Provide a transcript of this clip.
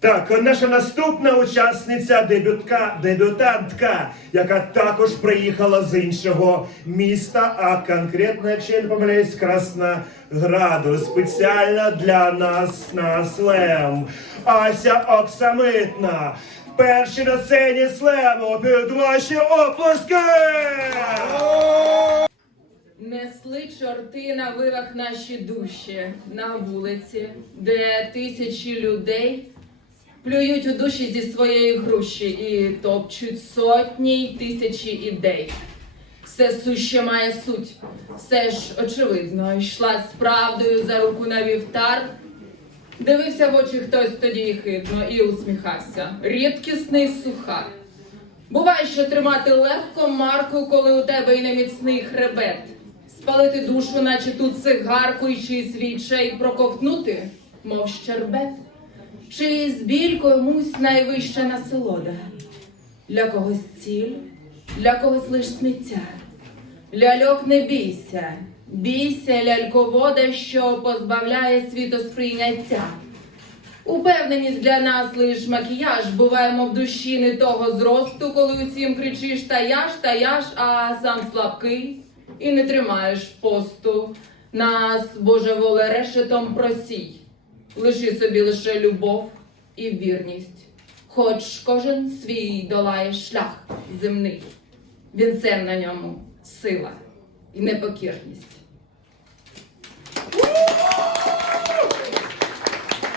Так, наша наступна учасниця дебютка, дебютантка, яка також приїхала з іншого міста, а конкретно, якщо я не помиляюсь, Краснограду, спеціально для нас на слем. Ася Оксамитна. Перші на сцені слему під ваші оплески! Несли чорти на вилах наші душі на вулиці, де тисячі людей плюють у душі зі своєї груші і топчуть сотні й тисячі ідей. Все суще має суть, все ж очевидно, йшла з правдою за руку на вівтар. Дивився в очі хтось тоді і хитно і усміхався. Рідкісний сухар. Буває, що тримати легко марку, коли у тебе і неміцний хребет. Спалити душу, наче тут цигарку, і чи свічей проковтнути, мов щербет. Чи з біль комусь найвища насолода. Для когось ціль, для когось лиш сміття. Ляльок не бійся, бійся ляльковода, що позбавляє світосприйняття. Упевненість для нас лиш макіяж, буваємо в душі не того зросту, коли усім кричиш та я ж, та я ж, а сам слабкий і не тримаєш посту. Нас, Боже воле, решетом просій. Лиши собі лише любов і вірність, хоч кожен свій долає шлях земний, він це на ньому сила і непокірність.